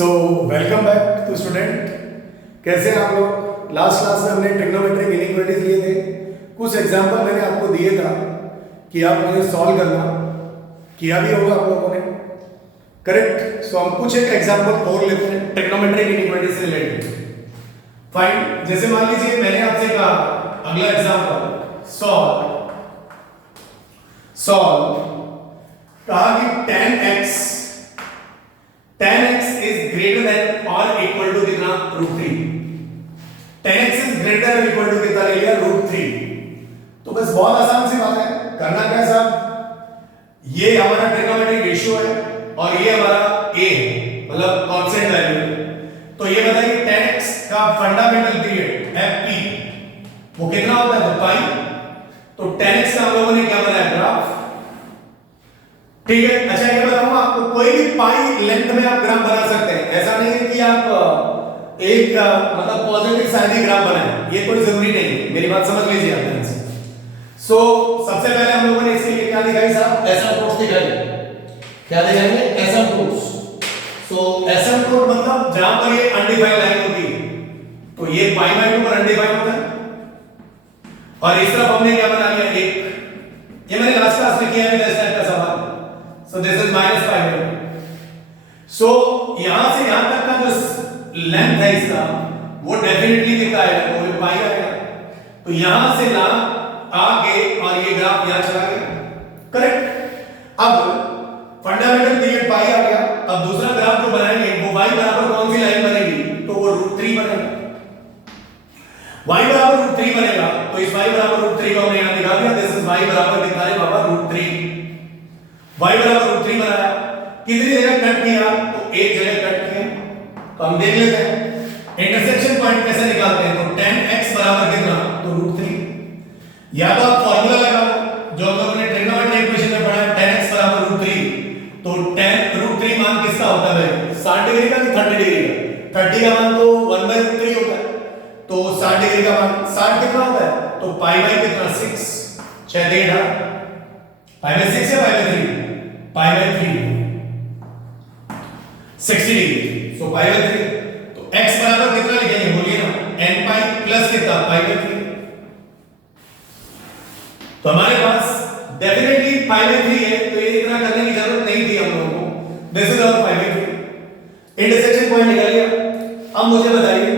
So welcome back to student. कैसे हैं आप लोग? लास्ट क्लास में हमने ट्रिग्नोमेट्रिक इनइक्वालिटीज लिए थे। कुछ एग्जांपल मैंने आपको दिए था कि आप मुझे सॉल्व करना, किया भी होगा आप लोगों ने, करेक्ट। सो हम कुछ एक एग्जांपल और लेते हैं ट्रिग्नोमेट्रिक इनइक्वालिटी से रिलेटेड। फाइन, जैसे मान लीजिए मैंने आपसे कहा अगला एग्जांपल सॉल्व कहा कि tan x is greater than or equal to कितना √3। tan x is greater than or equal to कितना ले लिया √3। तो बस बहुत आसान सी बात है, करना क्या है साहब, ये हमारा ट्रिग्नोमेट्रिक रेशियो है और ये हमारा a है, मतलब कांस्टेंट वैल्यू। तो ये बताइए tan x का फंडामेंटल पीरियड fp वो कितना होता है, तो पाई। तो tan x का हम लोगों ने क्या बनाया, ग्राफ, ठीक है। अच्छा ये बताऊं आपको, कोई भी पाई लेंथ में आप ग्राफ बना सकते हैं। ऐसा नहीं है कि आप एक मतलब पॉजिटिव साइन ही ग्राफ बनाएं, ये कोई जरूरी नहीं है, मेरी बात समझ लीजिए आप ध्यान से। सो सबसे पहले हम लोगों ने इसके लिए क्या दिखाई साहब, एसिम्प्टोट्स दिखाई। क्या दिखाएंगे, एसिम्प्टोट्स। सो एसिम्प्टोट मतलब जहां पर ये अनडिफाइंड लाइन होती है, तो ये π/2 पर अनडिफाइंड होता है। और इस तरफ हमने क्या बना लिया, एक, ये मैंने लास्ट क्लास में किया है इस टाइप का सवाल। So this is -π/2। So यहां से यहां तक का जो लेंथ है इसका वो डेफिनेटली कितना आएगा, तो वो पाई आएगा। तो यहां से ना आगे और ये ग्राफ यहां चला गया, करेक्ट। अब फंडामेंटल पीरियड पाई आ गया। अब दूसरा ग्राफ जो बनाएंगे वो y बराबर कौन सी लाइन बनेगी, तो वो √3 बनेगा। y बराबर √3 बनेगा, तो इस y बराबर √3 को हमने यहां दिखा दिया। दिस इज y बराबर कितना है बाबा, √3। y बराबर √3 बनाया, कितनी जगह कट किया, तो एक जगह कट किया। तो हम देख लेते हैं इंटरसेक्शन पॉइंट कैसे निकालते हैं। तो tan x बराबर कितना, तो √3। या तो आप फार्मूला लगा लो जो हम लोगों ने ट्रिग्नोमेट्री इक्वेशन में पढ़ा है, tan x बराबर √3। तो tan √3 मान किसका होता है, 60 डिग्री का कि 30 डिग्री का। 30 का मान तो 1/√3 होता है, तो 60 डिग्री का मान 60 कितना होता है, तो π/, कितना 6, 6 3 π/6 या π/3, π/3, 60 डिग्री। सो π/3, तो x बराबर कितना लिखेंगे, बोलिए ना, n π प्लस कितना, π/3। तो हमारे पास डेफिनेटली π/3 है, तो ये इतना करने की जरूरत नहीं थी हम लोगों को। This is our π/3। Intersection point निकाल लिया। अब मुझे बताइए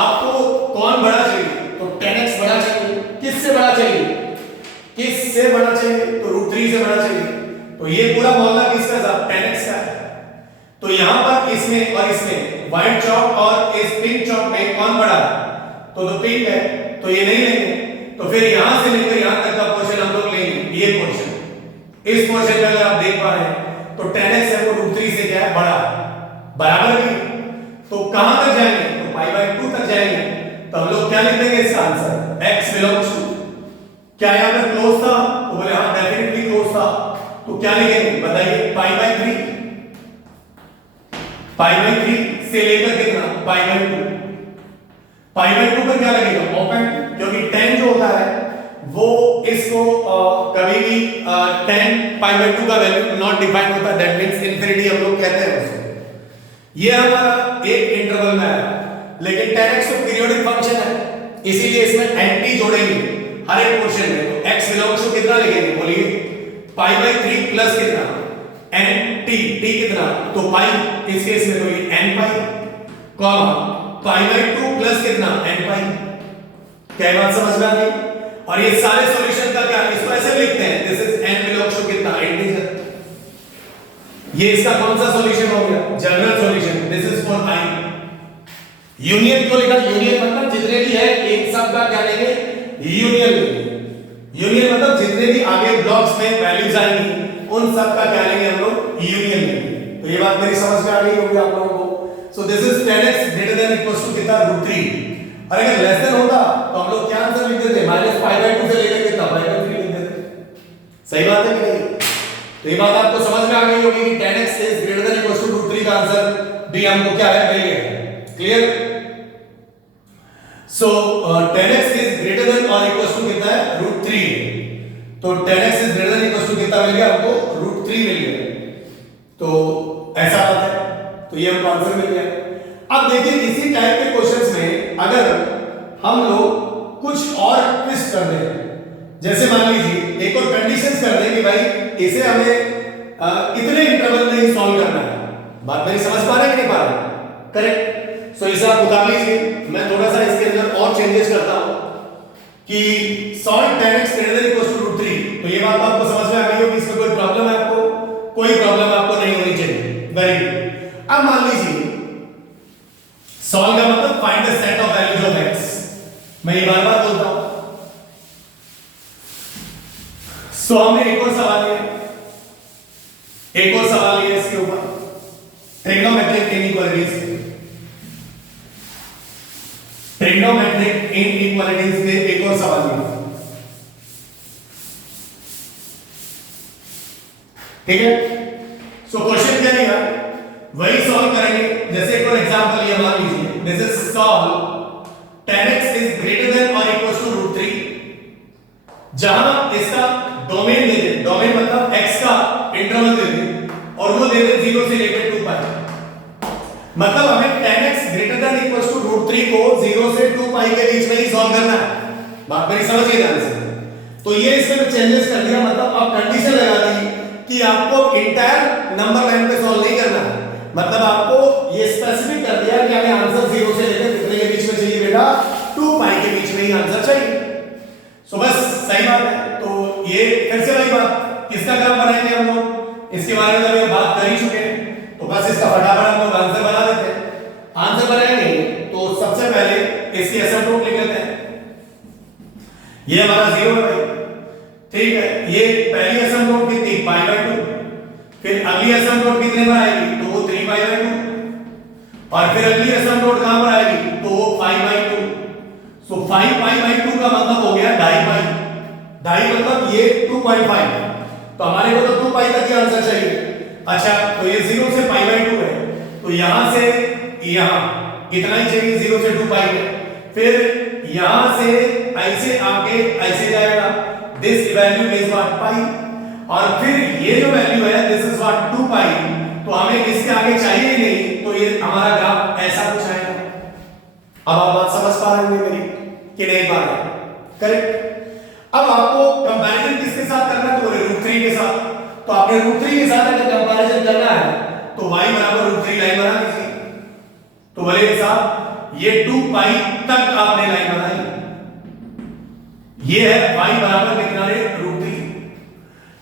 आपको कौन बड़ा चाहिए, तो tan x बड़ा चाहिए। किससे बड़ा चाहिए, किससे बड़ा चाहिए, तो √3 से बड़ा चाहिए। तो ये पूरा मोहल्ला किसका था, tan x का है। तो यहां पर इसमें और इसमें व्हाइट चॉक और इस पिंक चॉक में कौन बड़ा है, तो पिंक है, तो ये नहीं लेंगे। तो फिर यहां से लेकर यहां तक का पोर्शन हम लोग लेंगे, ये पोर्शन। इस पोर्शन में अगर आप देख पा रहे हैं तो tan x है वो √3 से क्या है, बड़ा, बराबर भी। तो कहां तक जाएंगे, तो π/2 तक जाएंगे। तो हम लोग क्या लिख देंगे इसका आंसर, x बिलोंग्स टू, क्या यहां पर क्लोज था, तो बोले हां डेफिनेटली क्लोज था। तो क्या लिखेंगे बताइए, π/3, π/3 से लेकर कितना, π/2। π/2 पर क्या लगेगा, ओपन, क्योंकि tan जो होता है वो इसको कभी भी tan π/2 का वैल्यू नॉट डिफाइन होता, दैट मींस इंफिनिटी हम लोग कहते हैं उसको। ये हमारा एक इंटरवल में है, लेकिन tan x तो पीरियोडिक फंक्शन है, इसीलिए इसमें nt जोड़ेंगे हर एक पोर्शन में। तो x बिलोंग्स टू कितना लिखेंगे, बोलिए π/3 प्लस कितना, nt, t कितना, तो पाई इस केस में, तो ये n कॉमा π/2 प्लस कितना, n। क्या बात समझ में आ गई? और ये सारे सॉल्यूशन का क्या, इसको ऐसे लिखते हैं, this is n belongs to कितना, इंटीजर। ये इसका कौन सा सॉल्यूशन हो गया, general solution. This is for i। Union क्यों लिखा, यूनियन मतलब जितने भी है एक सब का क्या लेंगे, यूनियन। यूनियन मतलब जितने भी आगे ब्लॉक्स में वैल्यूज आएंगी उन सब का क्या लेंगे हम लोग, यूनियन लेंगे। तो ये बात मेरी समझ में आ गई होगी आप लोगों को। So this is tan x greater than equals to कितना, √3। और अगर लेस देन होता तो हम लोग क्या आंसर लिख देते, -π/2 से लेकर कितना, π/3 लिख देते। सही बात है कि नहीं? तो ये बात आपको समझ में आ गई होगी कि tan x is greater than equals to √3 का आंसर बी हमको क्या है, वही है। Clear? So tan x is greater than और इक्वल्स टू कितना है, √3। तो tan x is greater than equals to कितना मिल गया हमको, √3 मिल गया। तो ऐसा बात है। तो ये हमको आंसर मिल गया। अब देखिए इसी टाइप के क्वेश्चंस में अगर हम लोग कुछ और ट्विस्ट कर दें, जैसे मान लीजिए एक और कंडीशंस कर दें कि भाई इसे हमें इतने इंटरवल में ही सॉल्व करना है। बात मेरी समझ पा रहे हैं कि नहीं पा रहे? करेक्ट। सो इसे आप उतार लीजिए, मैं थोड़ा सा इसके अंदर और चेंजेस करता हूं कि solve 10x greater than equal to √3। तो ये बात आपको समझ में आ गई होगी, इसमें कोई प्रॉब्लम है आपको? कोई प्रॉब्लम आपको नहीं होनी चाहिए। Very good. अब मान लीजिए सॉल्व का मतलब find the set of values of x। मैं ये बार बार बोलता हूं। सो हमने एक और सवाल लिया, एक और सवाल लिया इसके ऊपर ट्रिग्नोमेट्रिक इनइक्वालिटीज, ट्रिग्नोमेट्रिक इनइक्वालिटीज के एक और सवाल लिया। ठीक है। सो क्वेश्चन क्या लिया, वही सॉल्व करेंगे। जैसे एक और एग्जांपल लिया, मान लीजिए this is solve 10x is greater than और इक्वल टू √3, जहां इसका डोमेन दे दे, डोमेन मतलब x का इंटरवल दे दे और वो दे दे 0 से लेकर 2 पाई। मतलब हमें 10x greater than equal to √3 को 0 से 2 पाई के बीच में ही सॉल्व करना है। बात मेरी समझिए ध्यान से। तो ये इसमें चेंजेस कर दिया, मतलब अब कंडीशन लगा दी कि आपको इंटायर नंबर लाइन पे सॉल्व नहीं करना है। मतलब आपको ये स्पेसिफिक कर दिया कि हमें आंसर 0 से लेकर कितने के बीच में चाहिए बेटा? 2 पाई के बीच में ही आंसर चाहिए। सो बस सही बात है। तो ये फिर से वही बात, किसका ग्राफ बनाएंगे हम लोग? इसके बारे में तो बात कर ही चुके हैं, तो बस इसका फटाफट हम लोग आंसर बना देते हैं। आंसर बनाएंगे तो सबसे पहले इसकी एसिम्पटोट लिख लेते हैं। ये हमारा 0 है भाई, ठीक है। ये पहली एसिम्पटोट कितनी? π/2। फिर अगली एसिम्पटोट कितने पर आएगी? तो वो 3π/2। और फिर अगली एसिम्पटोट कहां पर आएगी? तो वो 5/2। सो 5π/2 का मतलब हो गया 2.5 ढाई, मतलब ये 2.5। तो हमारे को तो 2 पाई तक ही आंसर चाहिए। अच्छा, तो ये 0 से π/2 है, तो यहां से यहां इतना ही चाहिए, 0 से 2 पाई है। फिर यहां से ऐसे आगे ऐसे जाएगा, दिस वैल्यू इज व्हाट पाई, और फिर ये जो वैल्यू है दिस इज व्हाट 2 पाई। तो हमें इसके आगे चाहिए ही नहीं, तो ये हमारा ग्राफ ऐसा कुछ आएगा। अब आप बात समझ पा रहे होंगे मेरी कि नहीं पा रहे? करेक्ट। अब आपको कंपैरिजन किसके साथ करना है? तो √3 के साथ। तो आपने √3 के साथ अगर कंपैरिजन करना है तो y बराबर √3 लाइन बना लीजिए। तो बोले साहब ये 2 पाई तक आपने लाइन बनाई, ये है y बराबर कितना रे? √3।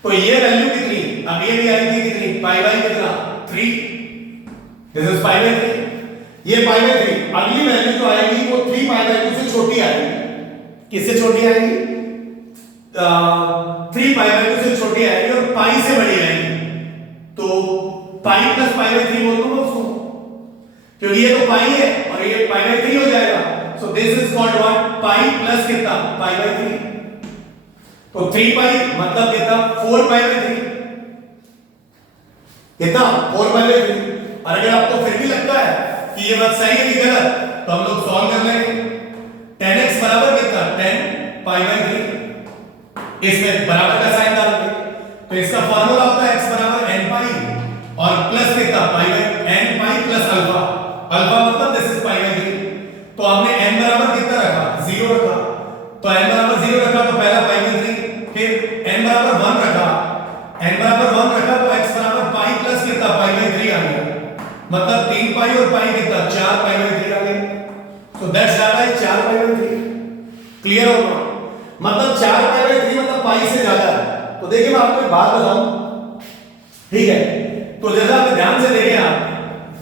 तो ये वैल्यू कितनी? अब ये भी आई थी कितनी? π/3 कितना? 3। दिस इज π/3, ये π/3। अगली वैल्यू जो आएगी वो 3π/2 से छोटी आएगी। किससे छोटी आएगी? 3π/2 से छोटी आएगी और पाई से बड़ी आएगी। तो पाई प्लस π/3 बोल दूंगा उसको, क्योंकि ये तो पाई है और ये π/3 हो जाएगा। सो this is called what? Pi plus कितना? π/3। तो 3 पाई मतलब कितना? 4π/3। कितना? 4π/3। और अगर आपको फिर भी लगता है कि ये बात सही है कि गलत, तो हम लोग सॉल्व कर लेंगे। 10x बराबर कितना? 10π/3। इसमें बराबर का साइन डाल दें, तो इसका फार्मूला होता है x बराबर n पाई और प्लस कितना? n pi plus alpha. Alpha मतलब दिस इज π/3। तो हमने n बराबर कितना रखा? 0 रखा। तो n बराबर 0 रखा तो पहला π/3। फिर n बराबर 1 रखा, n बराबर 1 रखा तो x बराबर पाई प्लस कितना? π/3 आ गया। मतलब 3 पाई और पाई कितना? 4 π/3 आ गया। सो दैट्स ज्यादा है 4 π/3। क्लियर होगा? मतलब 4 π/3 मतलब पाई से ज्यादा है। तो देखिए मैं आपको एक बात बताऊं, ठीक है? तो जरा आप ध्यान से देखें आप,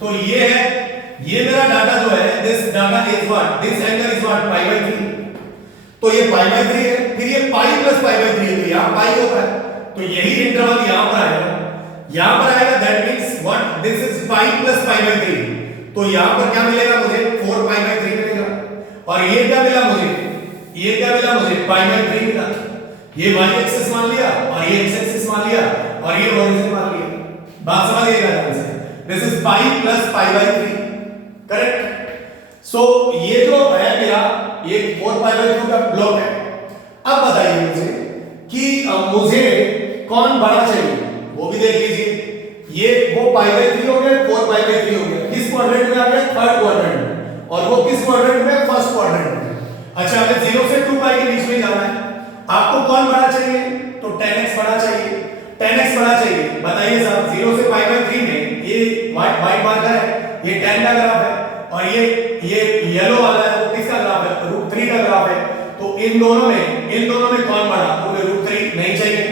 तो ये है, ये मेरा डाटा जो है, this data is what? This angle is what? π/3। तो ये π/3 है, फिर ये पाई प्लस π/3 है, तो यहां पाई होता है, तो यही इंटरवल यहां पर आएगा, यहां पर आएगा। That means what? This is pi plus π/3। तो यहां पर क्या मिलेगा मुझे? 4π/3 मिलेगा। और ये क्या मिला मुझे? ये क्या मिला मुझे? π/3 मिला। ये y एक्सिस मान लिया और ये x एक्सिस मान लिया और ये ओरिजिन मान लिया। बात समझिएगा ध्यान से। This is pi plus π/3। Correct. So ये जो है मेरा ये 4π/2 का ब्लॉक है। अब बताइए मुझे कि मुझे कौन बड़ा चाहिए, वो भी देख लीजिए। ये वो π/3 हो गया, 4π/3 हो गया। किस क्वाड्रेंट में आ गया, थर्ड क्वाड्रेंट में, और वो किस क्वाड्रेंट में, फर्स्ट क्वाड्रेंट में। अच्छा हमें 0 से 2 पाई के बीच में जाना है, आपको कौन बड़ा चाहिए, तो tan x बड़ा चाहिए, tan x बड़ा चाहिए। बताइए साहब 0 से पाई बाई 3 में ये वाइट मार्कर है, ये tan का ग्राफ है, और ये येलो वाला है वो किसका ग्राफ है, √3 का ग्राफ है। तो इन दोनों में कौन बड़ा, तो √3 नहीं चाहिए,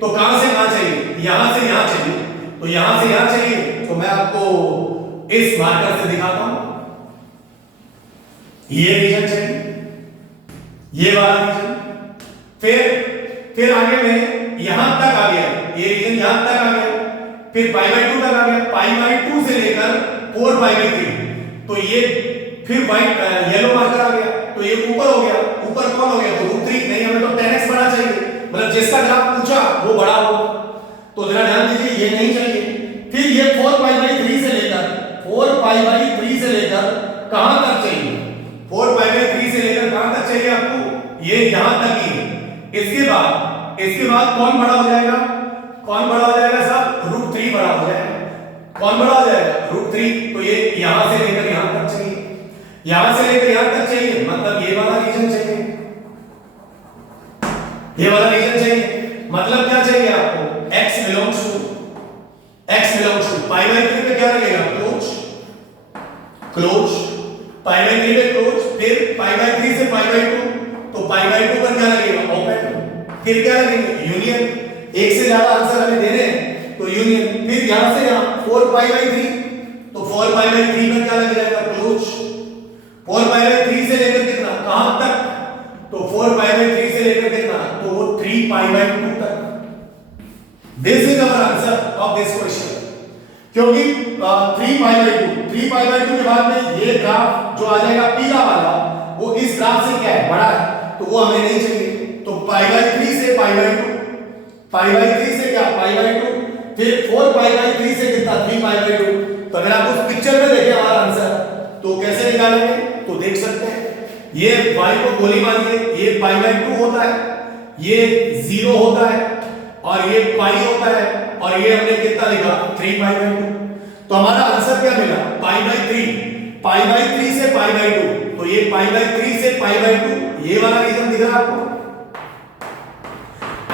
तो कहां से कहां चाहिए, यहां से यहां चाहिए, तो यहां से यहां चाहिए, तो मैं आपको इस मार्कर से दिखाता हूं, ये रीजन चाहिए, ये वाला रीजन, फिर आगे में यहां तक आ गया, ये रीजन यहां तक आ गया, फिर पाई बाई 2 तक आ गया, पाई बाई 2 से लेकर 4 पाई बाई 3, तो ये फिर वाइट येलो मार्कर आ गया, तो ये ऊपर हो गया, ऊपर कौन हो गया, तो √3 नहीं, हमें तो tan x बड़ा चाहिए, मतलब जिसका ग्राफ ऊंचा वो बड़ा हो, तो जरा ध्यान दीजिए ये नहीं चाहिए। फिर ये 4 पाई बाई 3 से लेकर कहां तक चाहिए, 4 पाई बाई 3 से लेकर कहां तक चाहिए आपको, ये यहां तक ही है। इसके बाद कौन बड़ा हो जाएगा, साहब √3 बड़ा हो जाएगा, कौन बड़ा हो जाएगा, √3, तो ये यहां से लेकर यहां तक चाहिए, मतलब ये वाला रीजन चाहिए, मतलब क्या चाहिए आपको, x belongs to pi by 3 पे क्या लगेगा, क्लोज, पाई बाई 3 पे क्लोज, फिर पाई बाई 3 से पाई बाई 2, तो पाई बाई 2 पर क्या लगेगा, ओपन, फिर क्या लगेंगे, यूनियन, एक से ज्यादा आंसर हमें देने हैं तो यूनियन, फिर यहां से यहां 4 पाई बाई 3, तो 4 पाई बाई 3 पर क्या लग जाएगा, क्लोज, 4 पाई बाई 3 से लेकर कितना, कहां तक, तो 4 पाई बाई 3 से लेकर कितना, तो वो 3 पाई बाई 2 तक। This is our answer of this question, क्योंकि 3 पाई बाई 2 के बाद में ये ग्राफ जो आ जाएगा पीला वाला, वो इस ग्राफ से क्या है, बड़ा है, तो वो हमें नहीं चाहिए। तो पाई बाई 3 से पाई बाई 2, पाई बाई 3 से क्या, पाई बाई 2, फिर 4 पाई बाई 3 से कितना, 3 पाई बाई 2। तो अगर आप उस पिक्चर में देखें हमारा आंसर, तो कैसे निकालेंगे, तो देख सकते हैं, ये y को गोली मारिए, ये पाई बाई 2 होता है, ये 0 होता है, और ये पाई होता है, और ये हमने कितना लिखा, 3 पाई बाई 2। तो हमारा आंसर क्या मिला, पाई बाई 3 से पाई बाई 2, तो ये पाई बाई 3 से पाई बाई 2, ये वाला रीजन दिख रहा है आपको।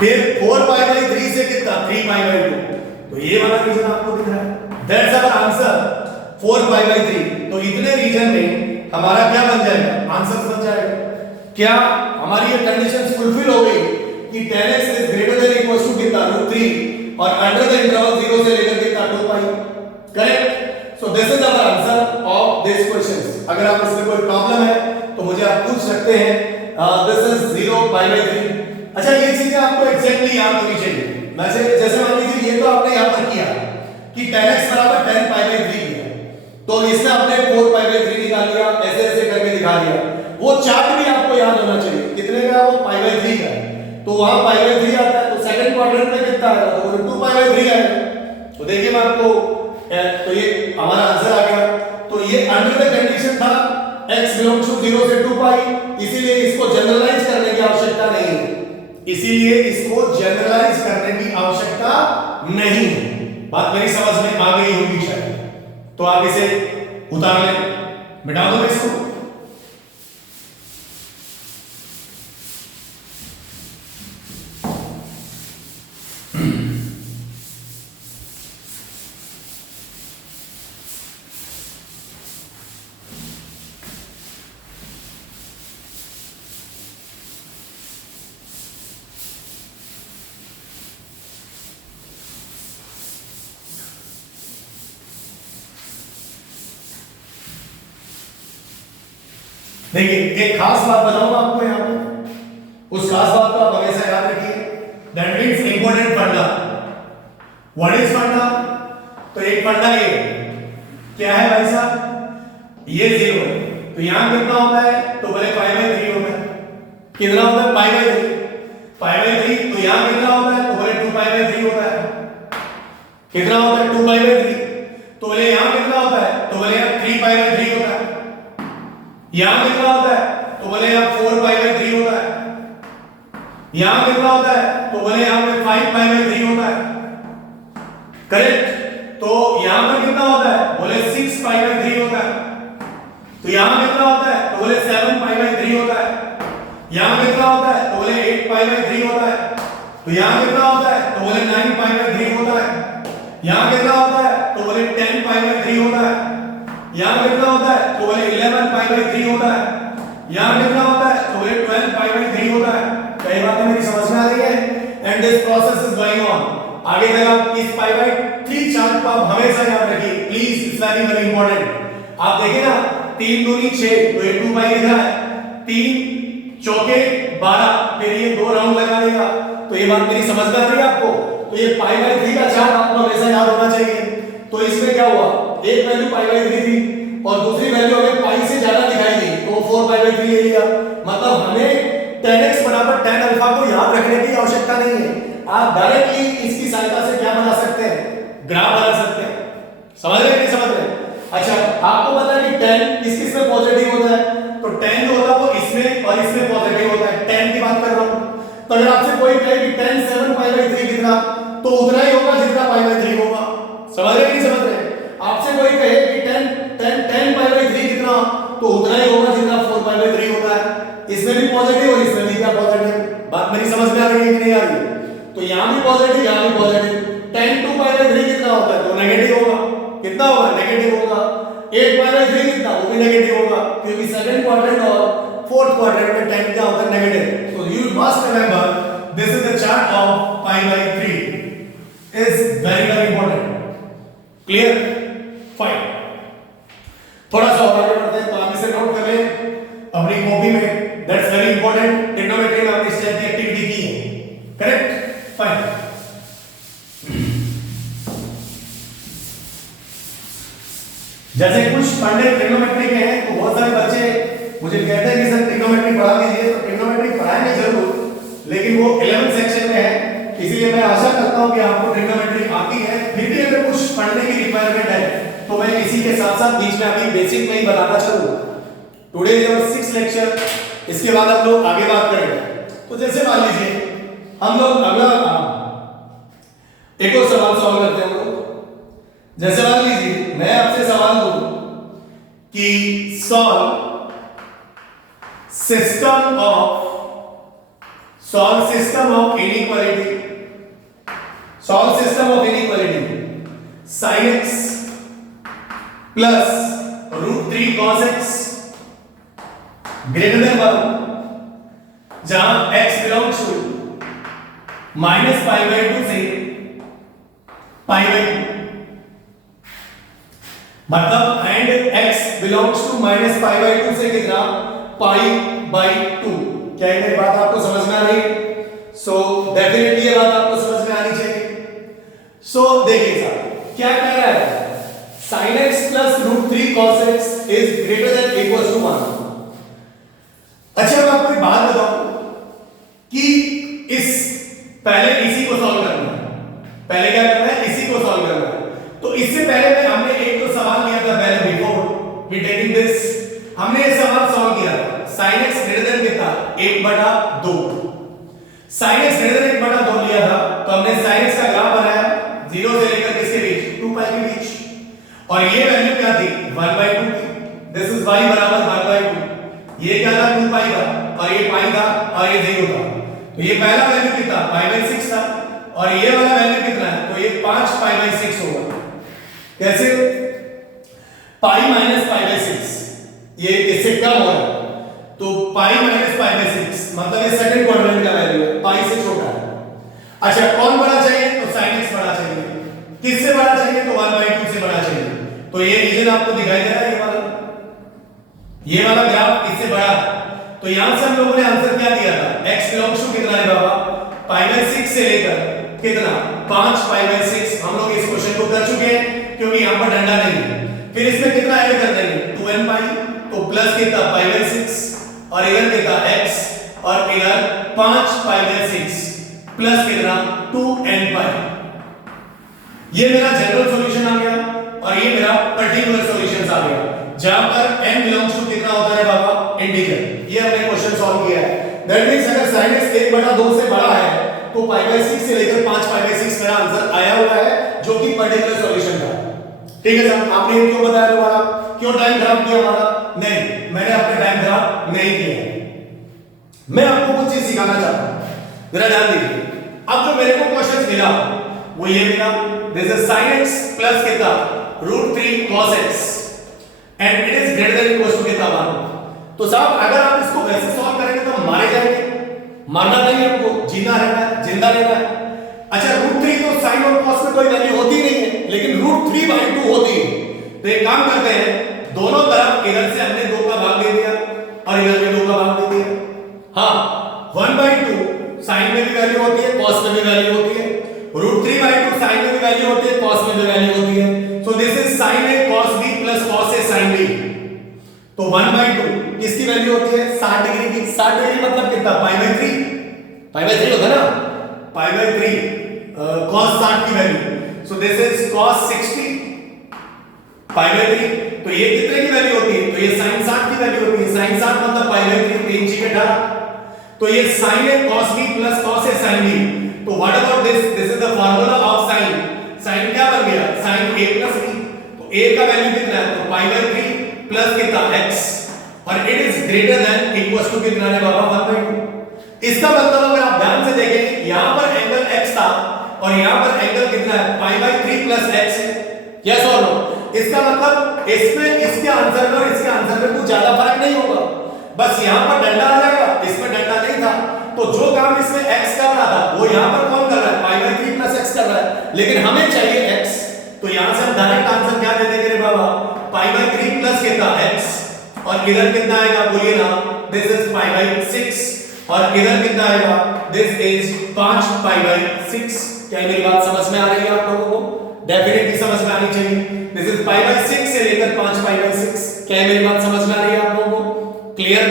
फिर 4 पाई बाई 3 से कितना, 3 पाई बाई 2, तो ये वाला रीजन आपको दिख रहा है। That's our answer 4 pi by 3। तो इतने रीजन में हमारा क्या बन जाएगा, आंसर बन जाएगा। क्या हमारी ये कंडीशंस फुलफिल हो गई कि tan x is greater than equal to कितना, √3, और अंडर द इंटरवल 0 से लेकर कितना, 2 pi, correct. So this is our answer of this questions. अगर आप इसमें कोई प्रॉब्लम है तो मुझे आप पूछ सकते हैं। This is 0 pi by 3। अच्छा ये चीजें आपको एग्जैक्टली याद होनी चाहिए। वैसे जैसे मान लीजिए ये तो आपने यहां पर किया कि tan x बराबर 10 पाई बाई 3 किया, तो इसमें आपने 4 पाई बाई 3 निकाल लिया, ऐसे ऐसे करके दिखा दिया। वो चार्ट भी आपको याद होना चाहिए, कितने का, वो पाई बाई 3 का है, तो वहां पाई बाई 3 आता है, तो सेकंड क्वाड्रेंट में कितना आएगा, तो 2 पाई बाई 3 आएगा। तो देखिए मैं आपको, तो ये हमारा आंसर आ गया। तो ये अंडर द कंडीशन था x बिलोंग्स टू 0 से 2 पाई, इसीलिए इसको जनरलाइज करने की आवश्यकता नहीं है, बात मेरी समझ में आ गई होगी शायद। तो आप इसे उतार लें, मिटा दो इसको। देखिए एक खास बात बताऊंगा आपको यहाँ पे, उस खास बात को आप हमेशा याद रखिए। दैट मीन्स इंपॉर्टेंट फंडा। व्हाट इज फंडा? तो एक फंडा ये क्या है भाई साहब, ये 0 है, तो यहां कितना होता है, तो बोले पाई बाई 3 होता है। कितना होता है, पाई बाई 3, पाई बाई 3। तो यहां कितना होता है, तो बोले 2 पाई बाई 3 होता है। कितना होता है, 2 पाई बाई 3। तो बोले यहां कितना होता है, तो बोले यहां 3 पाई बाई 3 होता है। यहां कितना होता है, तो बोले यहां 4 पाई बाई 3 होता है। यहां कितना होता है, तो बोले यहां पे 5 पाई बाई 3 होता है। करेक्ट। तो यहां पर कितना होता है, बोले 6 पाई बाई 3 बोले 7 पाई बाई 3 होता है। यहां कितना होता है? तो बोले 8 पाई बाई 3 होता है। तो यहां कितना होता है? तो बोले 9 पाई बाई 3 होता है। यहां कितना होता है? तो बोले 10 पाई बाई 3 होता है। यहां कितना होता है? तो बोले 11 पाई बाई 3 होता है। यहां कितना होता है? तो बोले 12 पाई बाई 3 होता है। कई बातें मेरी समझ में आ रही है? And this process is going on. आगे तक आप इस पाई बाई 3 चार्ट को आप हमेशा याद रखिए please, it's very very important. आप देखिए ना 3 दूनी 6, तो ये 2 पाई लिखा है। 3 चौके 12, फिर ये 2 राउंड लगा देगा। तो ये बात मेरी समझ में आ रही है आपको? तो ये पाई बाई 3 का चार्ट आपको हमेशा याद होना चाहिए। तो इसमें क्या हुआ, एक वैल्यू पाई बाई 3 थी और दूसरी वैल्यू अगर पाई से ज्यादा दिखाई दी तो 4 पाई बाई 3 ले लिया। मतलब हमें 10x बराबर 10 अल्फा को याद रखने की आवश्यकता नहीं है। आप डायरेक्टली इसकी सहायता से क्या बना सकते हैं? ग्राफ बना सकते हैं। समझ रहे हैं नहीं समझ रहे? अच्छा, आपको पता है कि 10 किस किस में पॉजिटिव होता है? तो 10 जो होता है वो इसमें और इसमें पॉजिटिव होता है। 10 की बात कर रहा हूं। तो अगर आपसे कोई कहे कि 10 7 पाई बाई 3 कितना, तो उतना ही होगा जितना पाई बाई 3 होगा। समझ रहे हैं नहीं समझ रहे? आपसे कोई कहे कि 10 पाई बाई 3 कितना, तो उतना ही होगा जितना 4 पाई बाई 3 होता है। इसमें भी पॉजिटिव और इसमें भी क्या पॉजिटिव। बात मेरी समझ में आ रही है कि नहीं आ रही? तो यहां भी पॉजिटिव यहां भी पॉजिटिव। 10 2 पाई बाई 3 कितना होता है? तो नेगेटिव होगा। कितना होगा? नेगेटिव होगा। 8 पाई बाई 3 कितना, वो भी नेगेटिव होगा, क्योंकि सेकंड क्वाड्रेंट और फोर्थ क्वाड्रेंट में 10 क्या होता है? Negative. So you must remember this is the chart of pi by 3 is very very important. Clear? Fine. थोड़ा सा और आगे बढ़ते हैं, तो आप इसे नोट कर लें अपनी कॉपी में। That's very important. ट्रिग्नोमेट्री में आपने इस टाइप की एक्टिविटी की है, करेक्ट? फाइन। जैसे कुछ पंडित ट्रिग्नोमेट्री के हैं, तो बहुत सारे बच्चे मुझे कहते हैं कि सर ट्रिग्नोमेट्री पढ़ा दीजिए। तो ट्रिग्नोमेट्री पढ़ाएंगे जरूर, लेकिन वो 11th सेक्शन में है, इसीलिए मैं आशा करता हूं कि आपको ट्रिग्नोमेट्री आती है। फिर भी अगर कुछ पढ़ने की रिक्वायरमेंट है तो मैं इसी के साथ साथ बीच में अभी बेसिक में ही बताना चाहूंगा। Today is our 6th lecture, इसके बाद हम लोग आगे बात करेंगे। तो जैसे मान लीजिए हम लोग अगला एक और सवाल सॉल्व करते हैं। जैसे मान लीजिए मैं आपसे सवाल दूं कि solve system of inequality, solve system of inequality sin x plus √3 cos x greater then 1, जहां x बिलोंग्स टू -π/2 से π/2, मतलब एंड x बिलोंग्स टू -π/2 से कितना? π/2। क्या ये बात आपको समझ में आ रही है? सो डेफिनेटली ये बात आपको समझ में आनी चाहिए। सो देखिए साहब क्या कह रहा है, sin x plus √3 cos x is greater than equal to 1। अच्छा मैं आपको एक बात बताऊं कि इस पहले इसी को सॉल्व करना है। पहले क्या करना है? इसी को सॉल्व करना है। तो इससे पहले में हमने एक तो सवाल लिया था पहले, बिफोर वी टेकिंग दिस, हमने ये सवाल सॉल्व किया था। sin x ग्रेटर देन कितना? 1/2। sin x ग्रेटर देन 1/2 लिया था, तो हमने sin x का ग्राफ बनाया 0 से लेकर किसके बीच? 2 पाई के बीच। और ये वैल्यू क्या थी? 1/2 थी। दिस इज y बराबर 1/2। ये क्या था? 2 पाई का, और ये पाई था, और ये 0 था। तो ये पहला वैल्यू कितना? π/6 था। और ये वाला वैल्यू कितना है? तो ये 5 π/6 होगा। कैसे? पाई माइनस π/6, ये इससे कम हो रहा है, तो पाई माइनस π/6 मतलब ये सेकंड क्वाड्रेंट का वैल्यू है, पाई से छोटा है। अच्छा कौन बड़ा चाहिए? तो sin x बड़ा चाहिए। किससे बड़ा चाहिए? तो 1/2 से बड़ा चाहिए। तो ये रीजन आपको दिखाई दे रहा है, ये वाला ग्राफ इससे बड़ा है। तो यहां से हम लोगों ने आंसर क्या दिया था? x बिलोंग्स टू कितना है बाबा? π/6 से लेकर कितना? 5 π/6। हम लोग इस क्वेश्चन को कर चुके हैं क्योंकि यहां पर डंडा नहीं है। फिर इसमें कितना ऐड कर देंगे? 2n पाई, तो प्लस कितना? π/6, और इधर कितना? x, और इधर 5 π/6 प्लस कितना? 2n पाई। ये मेरा जनरल सॉल्यूशन आ गया, और ये मेरा पर्टिकुलर सॉल्यूशन आ गया, जहां पर n बिलोंग्स टू कितना होता है बाबा? इंटीजर। ये हमने क्वेश्चन सॉल्व किया है। दैट मींस अगर sin x 1/2 से बड़ा है तो π/6 से लेकर 5 π/6 मेरा आंसर आया हुआ है, जो कि पर्टिकुलर सॉल्यूशन था। ठीक है सर, आपने क्यों बताया दोबारा? क्यों टाइम खराब किया हमारा? नहीं, मैंने अपने टाइम खराब नहीं किया है। मैं आपको कुछ चीज सिखाना चाहता हूं, जरा ध्यान दीजिए। अब जो मेरे को क्वेश्चन मिला वो ये मिला, this is sin x plus कितना √3 cos x and it is greater than equal to कितना 1। तो साहब अगर आप इसको वैसे सॉल्व करेंगे तो मारे जाएंगे, मारना नहीं है, हमको जीना रहना है, जिंदा रहना है। अच्छा √3 तो sin और cos में कोई वैल्यू होती नहीं है, लेकिन √3/2 होती है। तो एक काम करते हैं, दोनों तरफ इधर से हमने 2 का भाग दे दिया और इधर में 2 का भाग दे दिया। हाँ 1/2 sin में भी वैल्यू होती है, cos में भी वैल्यू होती है, √3/2 sin में भी वैल्यू होती है, cos में भी वैल्यू होती है। So this is sin a cos b plus cos a sin b। तो 1/2 किसकी वैल्यू होती है 60 डिग्री की। 60 डिग्री मतलब कितना π/3, π/3 होता है ना, π/3 cos 60 की value. So this is cos 60 π/3। तो ये कितने की वैल्यू होती है, तो ये sin 60 की वैल्यू होती है। sin 60 मतलब π/3 3 6 18। तो ये sin a cos b plus cos a sin b। तो what about this, this is the formula of sin। sin क्या बन गया sin a प्लस b। तो a का वैल्यू कितना है, तो π/3 प्लस कितना x और it is greater than equal to कितना है बाबा 1/2। इसका मतलब अगर आप ध्यान से देखें, यहां पर एंगल x था और यहां पर एंगल कितना है π/3 प्लस x है, यस और नो। इसका मतलब इसमें इसके आंसर में और इसके आंसर में कुछ ज्यादा फर्क नहीं होगा, बस यहां पर डंडा आ जाएगा, इसमें डंडा नहीं था। तो जो काम इसमें x कर रहा था वो यहां पर कौन कर रहा है, π/3 प्लस x कर रहा है, लेकिन हमें चाहिए x। तो यहां से हम डायरेक्ट आंसर क्या दे देंगे रे बाबा, π/3 प्लस कितना x और इधर कितना आएगा बोलिए ना, दिस इज π/6 और इधर कितना आएगा, दिस इज 5π/6। क्या मेरी बात समझ में आ रही है आप लोगों को, डेफिनेटली समझ में आनी चाहिए। दिस इज π/6 से लेकर 5π/6। क्या मेरी बात समझ में आ रही है आप लोगों को, क्लियर,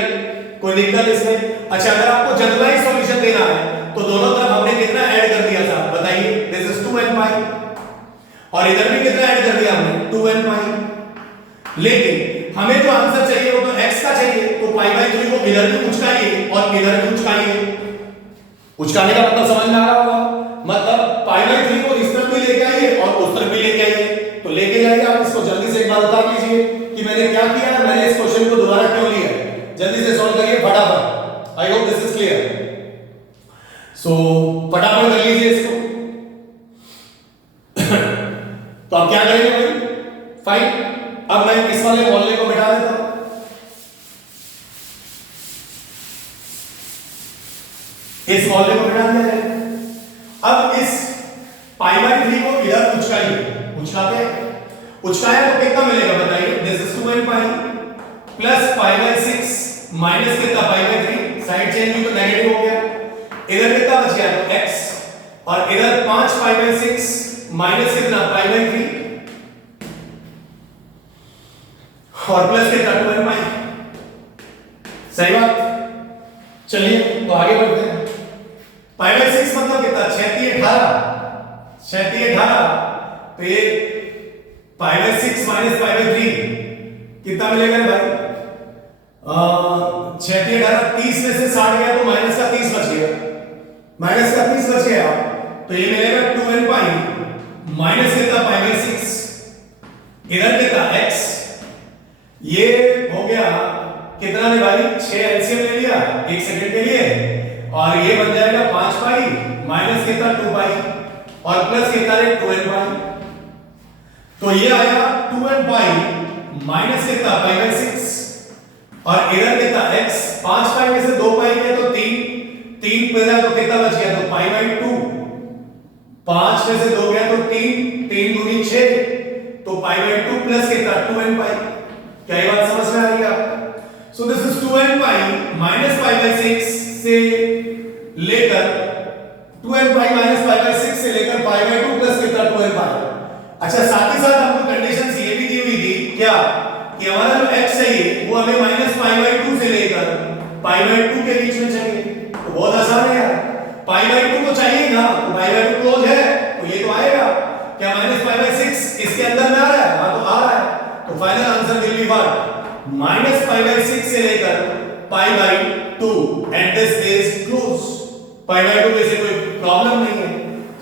कोई दिक्कत इसमें। अच्छा अगर आपको जनरलाइज सॉल्यूशन देना है तो दोनों तरफ हमने कितना ऐड कर दिया था बताइए, दिस इज 2n पाई और इधर भी कितना ऐड कर दिया हमने 2n पाई। लेकिन हमें जो आंसर चाहिए वो तो x का चाहिए, तो π/3 को इधर भी उचकाइए और इधर भी उचकाइए। उचकाने का मतलब समझ में आ रहा होगा, मतलब π/3 को इस तरफ भी लेके आइए और उस तरफ भी लेके आइए। तो लेके जाइए आप इसको, जल्दी से एक बार बता दीजिए कि मैंने क्या किया है, मैंने इस क्वेश्चन को दोबारा क्यों लिया है। जल्दी से सॉल्व करिए फटाफट, I hope this is clear. So फटाफट कर लीजिए इसको। तो आप क्या करेंगे भाई, फाइन। अब मैं इस वाले मोहल्ले को मिटा देता हूं, इस मोहल्ले को मिटा दिया जाए। अब इस π/3 को इधर उचकाइए, उचकाते हैं, उचकाया तो कितना मिलेगा बताइए, this is 2n pi plus π/6 minus कितना π/3, साइड चेंज हुई तो नेगेटिव हो गया, इधर कितना बच गया तो x और इधर 5π/6 माइनस कितना π/3 और प्लस कितना 2n पाई। सही बात, चलिए तो आगे बढ़ते हैं। π/6 मतलब कितना 6 × 18 तो ये π/6 माइनस π/3 कितना मिलेगा भाई, 6 × 18 30 में से 60 गया तो माइनस का 30 बच गया, माइनस का 30 बच गया तो ये मिलेगा 2n पाई माइनस कितना π/6, इधर कितना x, ये हो गया कितना ने भाई 6 एलसीएम ले लिया 1 सेकंड के लिए और ये बन जाएगा 5 पाई माइनस कितना 2 पाई और प्लस कितना है 2n पाई। तो ये आया 2n पाई माइनस कितना π/6 और इधर कितना x, 5 पाई में से 2 पाई गया तो 3 पे जाए तो कितना बच गया तो π/2, 5 में से 2 गया तो 3 दूनी 6 तो π/2 प्लस कितना 2n पाई। क्या ये बात समझ में आ रही है आपको। So this is 2n pi minus π/6 से लेकर 2n पाई माइनस π/6 से लेकर π/2 प्लस कितना 2n पाई। अच्छा साथ ही साथ आपको कंडीशंस ये भी दी हुई थी क्या कि हमारा जो x चाहिए वो हमें माइनस π/2 से लेकर π/2 के बीच में चाहिए। तो बहुत आसान है यार, π/2 को चाहिए ना, तो π/2 क्लोज है तो ये तो आएगा। क्या माइनस π/6 इसके अंदर में आ रहा है, हां तो आ रहा है, तो final answer will be what minus π/6 से लेकर π/2 एंड दिस इज क्लोज। π/2 में से कोई प्रॉब्लम नहीं है।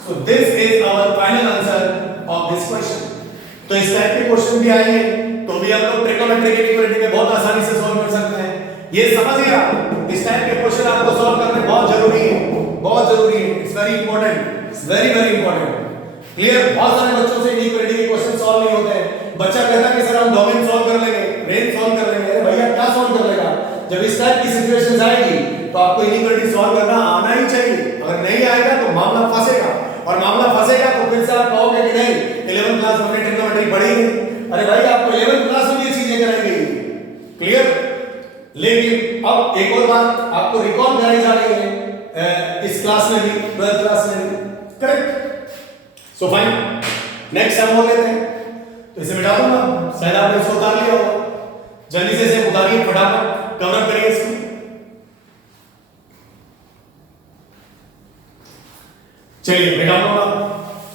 So this is our final answer of this question. तो इस टाइप के क्वेश्चन भी आएंगे तो भी भी हम लोग ट्रिग्नोमेट्री की इक्वालिटी में बहुत आसानी से सॉल्व कर सकते हैं। ये समझिए आप, इस टाइप के क्वेश्चन आपको सॉल्व करने बहुत जरूरी है, बहुत जरूरी है। It's very important, it's very very important. Clear? बहुत सारे बच्चों से इक्वालिटी के क्वेश्चन सॉल्व नहीं होते हैं। बच्चा कहता है कि सर हम डोमेन सॉल्व कर लेंगे, रेंज सॉल्व कर लेंगे। अरे भैया क्या सॉल्व कर लेगा? जब इस टाइप की सिचुएशंस आएगी तो आपको इक्वालिटी सॉल्व करना आना ही चाहिए। अगर नहीं आएगा तो मामला फंसेगा, और मामला फंसेगा तो फिर से आप कहोगे कि नहीं 11th क्लास में ट्रिग्नोमेट्री पढ़ी नहीं। अरे भाई आपको 11th क्लास में ये चीजें कराएंगे। क्लियर? लेकिन अब एक और बात आपको रिकॉल कराई जा रही है इस क्लास में भी, 12th क्लास में भी। करेक्ट? सो फाइन, नेक्स्ट हम और लेते हैं। तो इसे मिटा दूंगा, शायद आपने इसको उतार लिया होगा। जल्दी से इसे उतारिए, फटाफट कवर अप करिए इसको। चलिए मिटा दूंगा।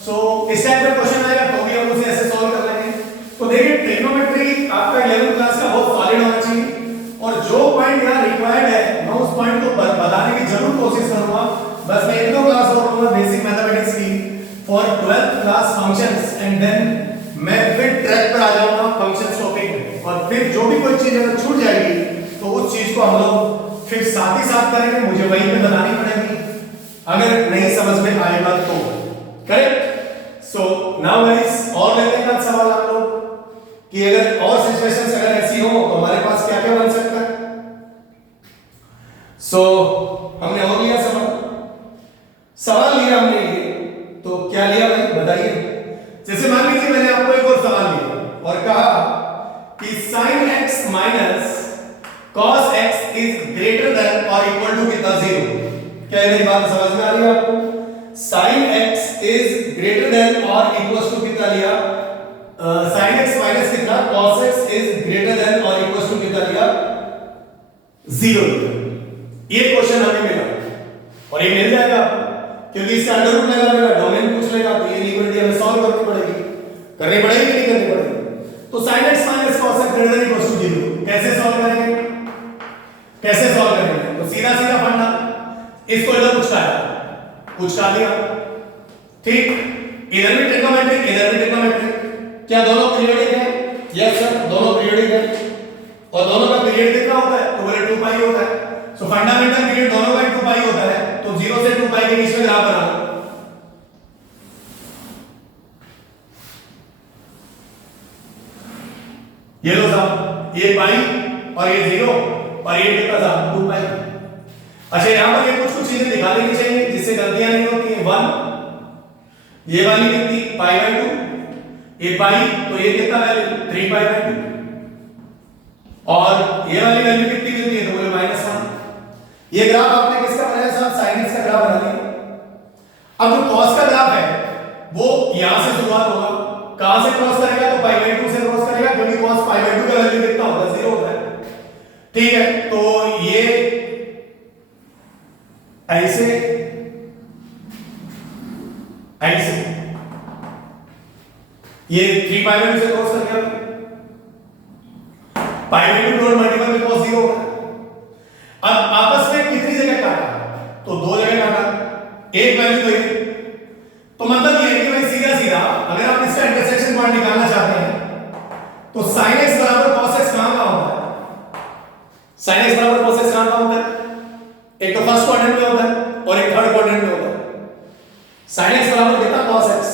सो इस टाइप का क्वेश्चन आएगा तो भी हम उसे ऐसे सॉल्व कर लेंगे। तो देखिए ट्रिग्नोमेट्री आपका 11th क्लास का बहुत सॉलिड होना चाहिए, और जो पॉइंट यहां रिक्वायर्ड है मैं उस पॉइंट को बताने की जरूर कोशिश करूंगा। बस मैं एक दो क्लास और लूंगा बेसिक मैथमेटिक्स की for 12th class functions, and then मैं फिर ट्रैक पर आ जाऊंगा फंक्शंस टॉपिक में, और फिर जो भी कोई चीज अगर छूट जाएगी तो उस चीज को हम लोग फिर साथ ही साथ करेंगे। मुझे वहीं पे बतानी पड़ेगी अगर नहीं समझ में आएगा तो। करेक्ट? सो नाउ गाइस, और लेते हैं आज सवाल आप लोग कि अगर और सिचुएशंस अगर ऐसी हो तो हमारे पास क्या क्या बन सकता है। सो हमने और लिया सवाल लिया हमने ये, तो क्या लिया भाई बताइए। जैसे मान लीजिए मैंने आपको एक और सवाल लिया और कहा कि sin x minus cos x is greater than or equal to कितना 0। क्या मेरी बात समझ में आ रही है आपको? sin x is greater than or equals to कितना लिया? sin x minus कितना? cos x is greater than or equals to कितना लिया? 0। ये क्वेश्चन हमें मिला, और ये मिल जाएगा आपको क्योंकि इसका अंडर रूट लगाना, डोमेन पूछ लेगा, तो ये इक्वालिटी हमें सॉल्व करनी पड़ेगी। करनी पड़ेगी कि नहीं करनी पड़ेगी? तो sin x minus cos x greater than equals to 0 कैसे सॉल्व करेंगे? कैसे सॉल्व करेंगे? तो सीधा सीधा फंडा, इसको इधर पुचका दिया। ठीक, इधर भी ट्रिग्नोमेट्रिक, इधर भी ट्रिग्नोमेट्रिक। क्या दोनों पीरियोडिक है? यस सर, दोनों पीरियोडिक है, और दोनों का पीरियड कितना होता है? तो बोले 2 पाई होता है। सो फंडामेंटल पीरियड दोनों का 2 पाई होता है, तो 0 से 2 पाई के बीच में ग्राफ बना लो। ये लो साहब, ये पाई और ये 0 और ये कितना था? 2 पाई। अच्छा यहां पर ये कुछ चीजें दिखा देनी चाहिए जिससे गलतियां नहीं होती हैं। 1 ये वाली कितनी? पाई बाय 2, ये पाई तो ये कितना वैल्यू? 3 पाई बाय 2, और ये वाली वैल्यू कितनी मिलती है? तो बोले -1। ये ग्राफ आपने किसका बनाया साहब? sin x का ग्राफ बना लिया। अब जो cos का ग्राफ है वो यहां से शुरुआत होगा, कहां से क्रॉस करेगा? तो पाई बाय 2 से क्रॉस करेगा, क्योंकि cos पाई बाय 2 का वैल्यू कितना होता है? 0 होता है। ठीक है, तो ये ऐसे ऐसे ये 3 पाई बाय 2 से क्रॉस कर गया, पाई बाय 2 डॉट मल्टीपल में cos 0 होगा। अब आपस में कितनी जगह काटा? तो 2 जगह काटा, एक वैल्यू तो ये, तो मतलब ये है कि भाई सीधा सीधा अगर आप इसका इंटरसेक्शन पॉइंट निकालना चाहते हैं तो sin x बराबर cos x कहां का होता है? sin x बराबर cos x कहां का होता है? एक तो फर्स्ट क्वाड्रेंट में होता है और एक थर्ड क्वाड्रेंट में होता है। sin x बराबर कितना? cos x।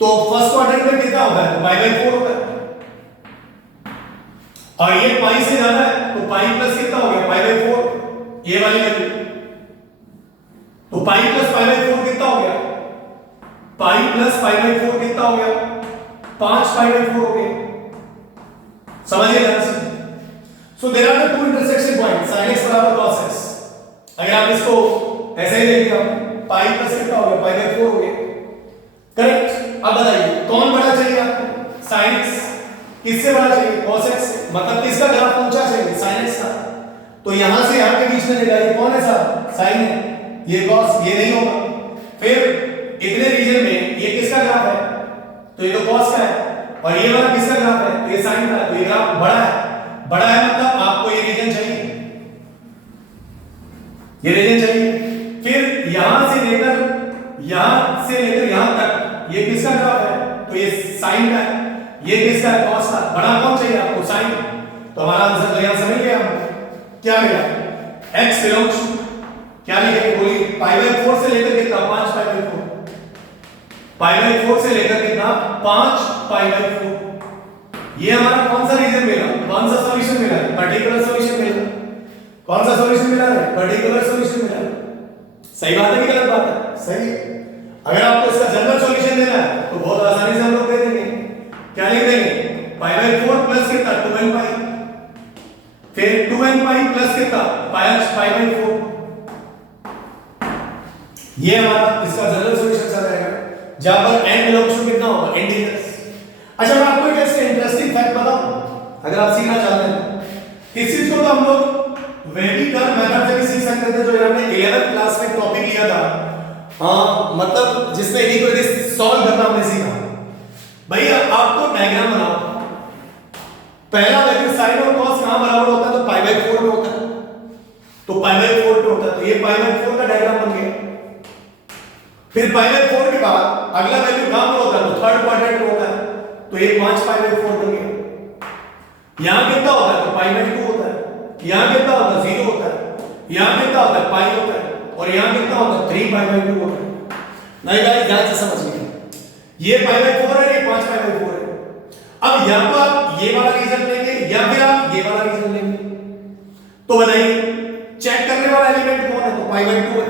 तो फर्स्ट क्वाड्रेंट में कितना होता है? पाई बाय 4 होता है, और ये पाई से ज्यादा है तो पाई प्लस कितना हो गया? पाई बाय 4, ये वाली वैल्यू। तो पाई प्लस पाई बाय 4 कितना हो गया? पाई प्लस पाई बाय 4 कितना हो गया? 5 पाई बाय 4 हो गया। समझिए ध्यान से। So there are the two intersection point sin x बराबर cos x। अगर आप इसको ऐसे ही देखिए, पाई प्लस कितना हो गया? पाई बाय 4 हो गया। करेक्ट? अब बताइए कौन बड़ा चाहिए आपको? sin x। किससे बड़ा चाहिए? cos x से। मतलब किसका ग्राफ ऊंचा चाहिए? sin x का। तो यहां से यहां के बीच में लेगा, ये कौन है साहब? sin है, ये cos, ये नहीं होगा। फिर इतने रीजन में ये किसका ग्राफ है? तो ये तो cos का है, और ये वाला किसका ग्राफ है? तो ये sin का है। तो ये ग्राफ बड़ा है, बड़ा है मतलब आपको ये रीजन चाहिए, ये रीजन चाहिए। फिर यहां से लेकर यहां तक ये किसका ग्राफ है? तो ये sin का है। ये किसका है, cos का। बड़ा कौन चाहिए आपको, sin। तो हमारा आंसर तो यहां से मिल गया हमको। क्या मिला, x बिलोंग्स टू क्या लिखेंगे, बोलिए, पाई बाय 4 से लेकर कितना, 5 पाई बाय 4, पाई बाय 4 से लेकर कितना, 5 पाई बाय 4। ये हमारा कौन सा रीजन मिला, कौन सा सॉल्यूशन मिला, पर्टिकुलर सॉल्यूशन मिला। कौन सा सॉल्यूशन मिला है, पर्टिकुलर सॉल्यूशन मिला। सही बात है कि गलत बात है, सही है। अगर आपको इसका जनरल सॉल्यूशन देना है तो बहुत आसानी से हम लोग दे देंगे। क्या लिख देंगे, पाई बाय 4 प्लस कितना, 2n पाई, फिर 2n पाई प्लस कितना, पाई बाय 4। ये हमारा इसका जनरल सॉल्यूशन चल जाएगा, जहां पर n बिलोंग्स टू कितना होगा, इंटीजर्स। अच्छा मैं आपको एक ऐसे इंटरेस्टिंग फैक्ट बताऊं, अगर आप सीखना चाहते हैं इस चीज को, तो हम लोग वेरी कर्व मेथड से भी सीख सकते थे, जो हमने 11th क्लास में टॉपिक लिया था। हाँ मतलब जिसमें इनइक्वालिटीज सॉल्व करना हमने सीखा। भैया आपको डायग्राम बनाओ, पहला वैल्यू साइन और कॉस कहां बराबर होता है, तो पाई बाय 4 में होता है, तो पाई बाय 4 पे होता है, तो ये पाई बाय 4 का डायग्राम बन गया। फिर पाई बाय 4 के बाद अगला वैल्यू कहां पर होता है, तो थर्ड क्वाड्रेंट में होता है, तो ये 5 पाई बाय 4 बन गया। यहां कितना होता है, तो पाई बाय 2 होता है। यहां कितना होता है, 0 होता है। यहां कितना होता है, पाई होता है। और यहां कितना होता है, 3 पाई बाय 2 होता है। नहीं गाइस ध्यान से समझिए, ये पाई बाय 4 है, ये 5 पाई बाय 4 है। अब या तो आप ये वाला रीजन लेंगे या फिर आप ये वाला रीजन लेंगे, तो बताइए चेक करने वाला एलिमेंट कौन है, तो पाई बाय 2 है।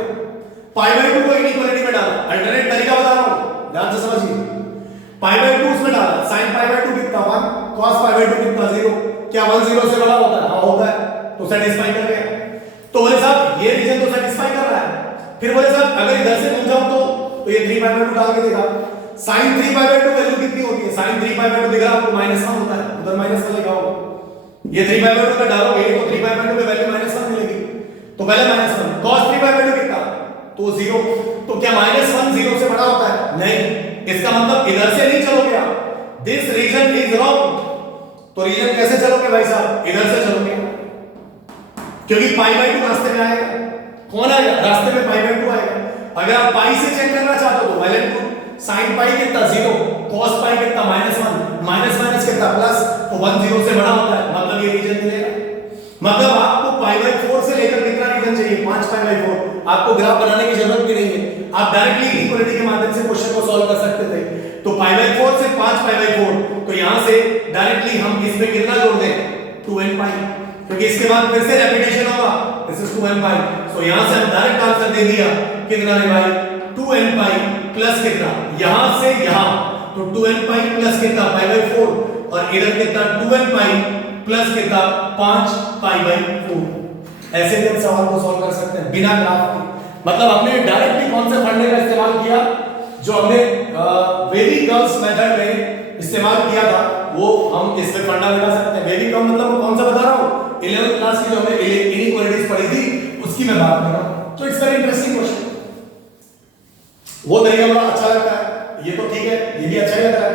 पाई बाय 2 को इनइक्वालिटी में डाला, अल्टरनेट तरीका बता रहा हूं, ध्यान से समझिए। पाई बाय 2 उसमें डाला, sin पाई बाय 2 कितना 1, cos पाई बाय 2 कितना 0। क्या 1 0 से बड़ा होता है, हां होता है, तो सेटिस्फाई कर गया। तो बोले साहब ये रीजन तो सेटिस्फाई कर रहा है। फिर बोले साहब अगर इधर से घूम जाऊं तो ये 3 पाई बाय 2 डाल के देखा, sin 3 पाई बाय 2 वैल्यू कितनी होती है, sin 3 पाई बाय 2 दिख रहा आपको -1 होता है, उधर माइनस का लिखा होगा। ये 3 पाई बाय 2 पे डालोगे तो 3 पाई बाय 2 पे वैल्यू -1 मिलेगी, तो पहले -1, cos 3 पाई बाय 2 कितना, तो 0। तो क्या -1 0 से बड़ा होता है, नहीं। इसका मतलब इधर से नहीं चलोगे आप, दिस रीजन इज रॉन्ग। तो रीजन कैसे चलोगे भाई साहब, इधर से चलोगे, क्योंकि पाई बाय 2 रास्ते में आएगा। कौन आएगा, रास्ते में पाई बाय 2 आएगा। अगर आप पाई से चेक करना चाहते हो तो वायलेंट टू, sin पाई कितना 0, cos पाई कितना -1, माइनस माइनस कितना प्लस, तो 1 0 से बड़ा होता है, मतलब ये रीजन मिलेगा। मतलब आपको पाई बाय 4 से लेकर कितना रीजन चाहिए, 5 पाई बाय 4। आपको ग्राफ बनाने की जरूरत भी नहीं है, आप डायरेक्टली इक्वालिटी के माध्यम से क्वेश्चन को सॉल्व कर सकते थे। तो पाई बाय 4 से 5 पाई बाय 4, तो यहां से डायरेक्टली हम इसमें कितना जोड़ दें, 2n पाई, क्योंकि इसके बाद फिर से रेपिटेशन होगा, दिस इज 2n पाई। सो यहां से हम डायरेक्ट आंसर दे दिया कितना है भाई, 2n पाई प्लस कितना, यहां से यहां, तो 2n पाई प्लस कितना, पाई बाय 4, और इधर कितना 2n पाई प्लस कितना, 5 पाई बाय 4। ऐसे भी हम सवाल को सॉल्व कर सकते हैं बिना ग्राफ के। मतलब हमने डायरेक्टली कौन से फंडे का इस्तेमाल किया, जो हमने वेरी कर्व्स मेथड में इस्तेमाल किया था, वो हम इसमें फंडा लगा सकते हैं। वेरी कर्व मतलब कौन सा बता रहा हूं, 11th क्लास की जो हमने इनइक्वालिटीज पढ़ी थी उसकी मैं बात कर रहा हूं। तो इट्स वेरी इंटरेस्टिंग क्वेश्चन, वो तरीका बड़ा अच्छा लगता है। ये तो ठीक है, ये भी अच्छा ही लग रहा है,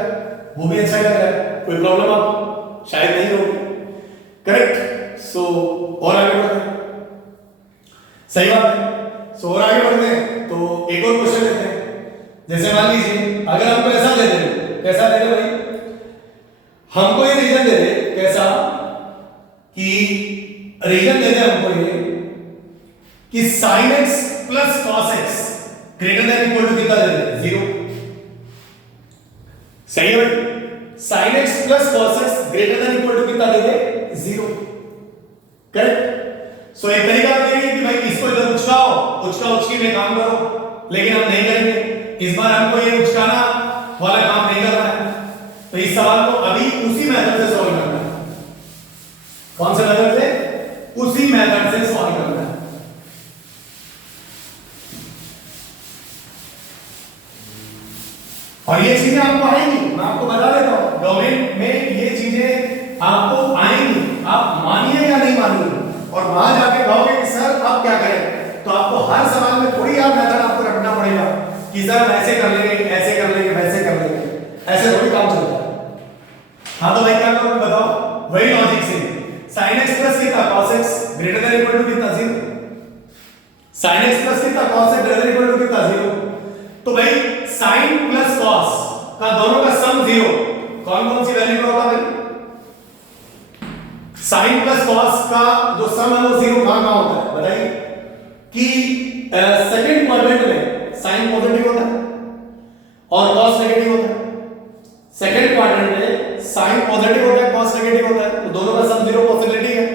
वो भी अच्छा ही लग रहा है, कोई प्रॉब्लम आप शायद नहीं होगी, करेक्ट। सो और आगे बढ़ते हैं, सही बात है। सो और आगे बढ़ते हैं तो एक और क्वेश्चन लेते हैं। जैसे मान लीजिए अगर हमको ऐसा दे दे, कैसा दे दे भाई, हमको ये रीजन दे दे, कैसा कि रीजन दे दे हमको ये कि sin x plus cos x greater than equal to कितना दे दे, 0। सही है भाई, sin x plus cos x greater than equal to कितना दे दे, 0, करेक्ट। सो एक तरीका ये है कि भाई इसको इधर उचकाओ, उचका उचकी में काम करो, लेकिन हम नहीं करेंगे इस बार, हमको ये उचकाना वाला काम नहीं करना है। तो इस सवाल को अभी उसी मेथड से सॉल्व करना है। कौन से मेथड से, उसी मेथड से सॉल्व करना है। और ये चीजें आपको आएंगी, मैं आपको बता देता हूं, डोमेन में ये चीजें आपको आएंगी, आप मानिए या नहीं मानिए। और वहां जाके कहोगे कि सर आप क्या करें, तो आपको हर सवाल में थोड़ी यार मेथड आपको रखना पड़ेगा कि सर ऐसे कर लेंगे, ऐसे कर लेंगे, वैसे कर लेंगे, ऐसे थोड़ी काम चलता है। हाँ तो भाई क्या करोगे बताओ, वही लॉजिक से sin x प्लस कितना cos x greater than equal to कितना, 0। sin x प्लस कितना cos x greater than equal to कितना, 0। तो भाई sin प्लस cos का दोनों का सम 0, कौन कौन सी वैल्यू पे होता है? साइन प्लस कॉस का जो सम है वो जीरो कहां होता है बताइए? कि सेकंड क्वाड्रेंट में साइन पॉजिटिव होता है और कॉस नेगेटिव होता है। सेकंड क्वाड्रेंट में साइन पॉजिटिव होता है, कॉस नेगेटिव होता है, तो दोनों का सम जीरो पॉसिबिलिटी है।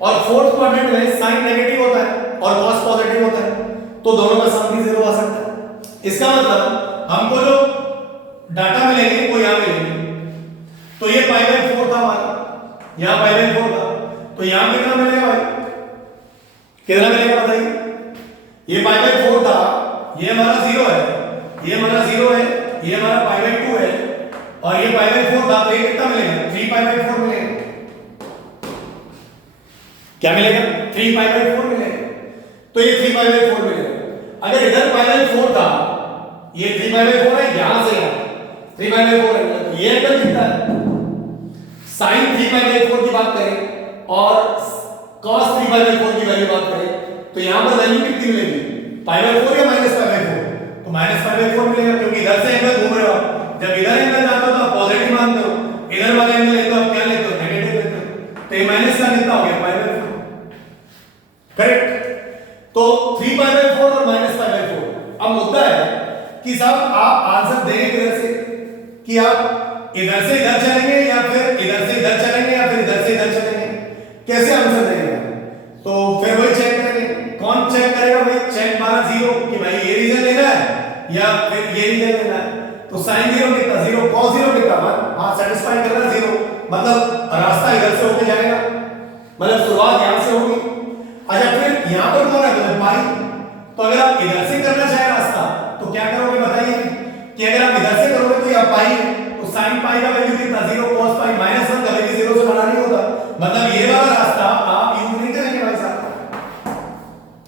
और फोर्थ क्वाड्रेंट में साइन नेगेटिव होता है और कॉस पॉजिटिव होता है, तो दोनों का सम भी जीरो आ सकता है। इसका मतलब हमको जो डाटा मिलेंगे वो यहां मिलेंगे। तो ये पाई बाय 4 था हमारा, यहां पाई बाय 4 था, तो यहां कितना मिलेगा भाई? कितना मिलेगा बताइए? ये पाई बाय 4 था, ये हमारा 0 है, ये हमारा 0 है, ये हमारा पाई बाय 2 है, और ये पाई बाय 4 था, तो ये कितना मिलेगा? 3 पाई बाय 4 मिलेगा। क्या मिलेगा? 3 पाई बाय 4 मिलेगा। तो ये 3 पाई बाय 4 मिलेगा। अगर इधर पाई बाय 4 था, ये 3 पाई बाय 4 है, यहां से यहां 3 पाई बाय 4 है, तो ये एंगल कितना है? साइन 3 पाई बाय 4 की बात करें और cos 3 पाई बाय 4 की वैल्यू बात करें, तो यहां पर वैल्यू कितनी मिलेगी? पाई बाय 4 या माइनस पाई बाय 4? तो माइनस पाई बाय 4 मिलेगा, क्योंकि इधर से एंगल घूम रहे हो। जब इधर एंगल जाता हो तो आप पॉजिटिव मानते हो, इधर वाला एंगल लेते हो आप क्या लेते हो? नेगेटिव लेते हो। तो ये माइनस का कितना हो गया? पाई बाय 4। करेक्ट। तो 3 पाई बाय 4 और माइनस पाई बाय 4। अब मुद्दा है कि साहब आप आंसर देंगे किधर से? कि आप इधर से इधर चलेंगे या फिर इधर से इधर चलेंगे या फिर इधर से इधर चलेंगे? कैसे आंसर देंगे? तो फिर वही चेक करेंगे। कौन चेक करेगा भाई? चेक मारा 0 कि भाई ये रीजन लेना है या फिर ये रीजन लेना है। तो sin 0 कितना? 0, cos 0 कितना? 1। हां, सेटिस्फाई करना 0, मतलब रास्ता इधर से होके जाएगा, मतलब शुरुआत यहां से होगी। अच्छा, फिर यहां पर कौन है? तो पाई। तो अगर आप इधर से करना चाहे रास्ता तो क्या करोगे बताइए? कि अगर आप इधर से करोगे तो यह पाई, तो sin पाई का वैल्यू कितना? 0, cos पाई -1 कभी भी 0 से बड़ा नहीं होता, मतलब ये वाला रास्ता आप यूज नहीं करेंगे भाई साहब।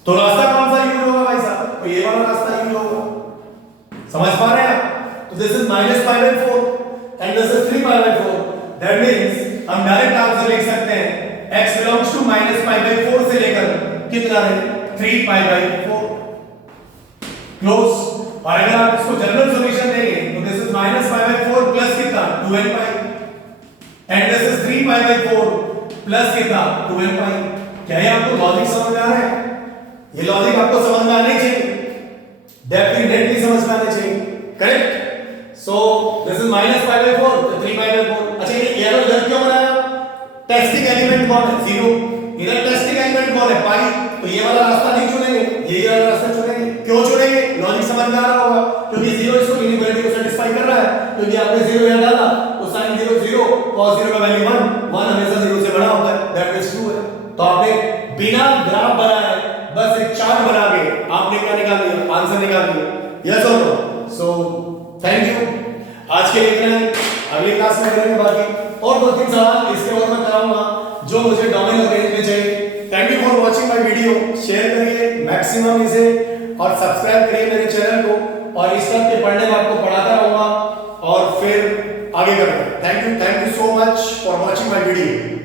तो रास्ता कौन सा यूज होगा भाई साहब? तो ये वाला रास्ता यूज होगा। समझ पा रहे हैं आप? तो this is -pi by 4 and this is 3 pi by 4। That means हम डायरेक्ट आंसर लिख सकते हैं x belongs to -pi by 4 से लेकर कितना है? 3 पाई बाय 4। क्लोज। और अगर आप इसको जनरल सॉल्यूशन देंगे तो this is -pi by 4 plus कितना? 2n pi and this is 3 pi by 4 plus कितना? 2n पाई। क्या ये आपको लॉजिक समझ में आ रहा है? ये लॉजिक आपको समझ में आने चाहिए, डेफिनेटली समझ में आने चाहिए। Correct. So this is -pi by 4 तो 3 पाई बाय 4। अच्छा, ये एरो इधर क्यों बनाया? टेस्टिंग एलिमेंट कौन है? 0। इधर टेस्टिंग एलिमेंट कौन है? पाई। तो ये वाला रास्ता नहीं चुनेंगे, यही वाला रास्ता चुनेंगे। क्यों चुनेंगे? लॉजिक समझ में आ रहा होगा, क्योंकि 0 इसको इनइक्वालिटी को सेटिस्फाई कर रहा है, क्योंकि आपने 0 यहां डाला तो sin 0 0, cos 0 का वैल्यू 1 हमेशा 0 से बड़ा होता है, दैट मींस ट्रू है। तो आपने बिना ग्राफ बनाए बस एक चार्ट बना के आपने क्या निकाल लिया? आंसर निकाल लिया। यस और नो? So thank you. आज के लिए इतना ही, अगली क्लास में करेंगे बाकी और 2-3 सवाल इसके और मैं कराऊंगा जो मुझे डोमेन रेंज में चाहिए। Thank you for watching my video. Share करिए मैक्सिमम इसे और सब्सक्राइब करिए मेरे चैनल को, और इस तरह के पढ़ने में आपको पढ़ाता रहूंगा और फिर आगे करूंगा। Thank you so much for watching my video.